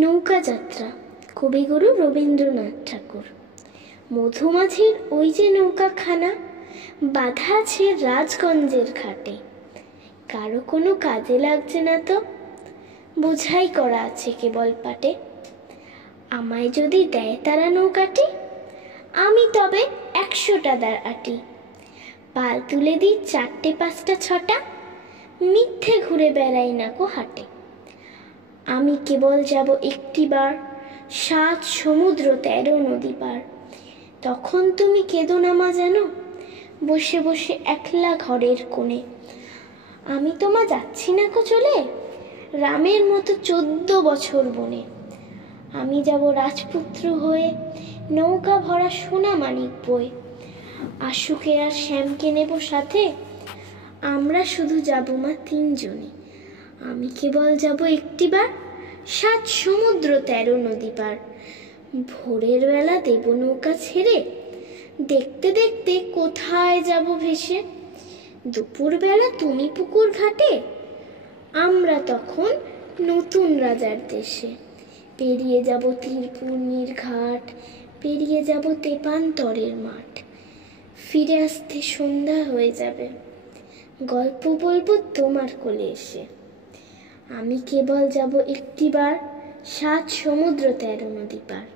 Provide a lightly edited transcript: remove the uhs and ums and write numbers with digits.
নৌকা যাত্রা, কবিগুরু রবীন্দ্রনাথ ঠাকুর। মধুমাছির ওই যে নৌকাখানা, বাঁধা আছে রাজগঞ্জের ঘাটে। কারো কোনো কাজে লাগছে না তো, বোঝাই করা আছে কেবল পাটে। আমায় যদি দেয় তারা নৌকাটি, আমি তবে 100টা দাঁড় আটি। পাল তুলে দিই 4টে 5টা 6টা, মিথ্যে ঘুরে বেড়াই নাকো হাটে। আমি কেবল যাব একটিবার, 7 সমুদ্র 13 নদী পার। তখন তুমি কেঁদো না মা জানো, বসে বসে একলা ঘরের কোণে। আমি তোমা যাচ্ছি না কো চলে, রামের মতো 14 বছর বনে। আমি যাব রাজপুত্র হয়ে, নৌকা ভরা সোনা মানিক বয়ে। আশুকে আর শ্যামকে নেব সাথে, আমরা শুধু যাব মা 3 জনে। আমি কেবল যাব একটিবার, 7 সমুদ্র 13 নদী পার। ভোরের বেলা দেব নৌকা ছেড়ে, দেখতে দেখতে কোথায় যাব ভেসে। দুপুর বেলা তুমি পুকুর ঘাটে, আমরা তখন নতুন রাজার দেশে। পেরিয়ে যাব তীরপুর্ণির ঘাট, পেরিয়ে যাব তেপান্তরের মাঠ। ফিরে আসতে সন্ধ্যা হয়ে যাবে, গল্প বলবো তোমার কোলে এসে। আমি কেবল যাব একটিবার, 7 সমুদ্র 13 নদী পার।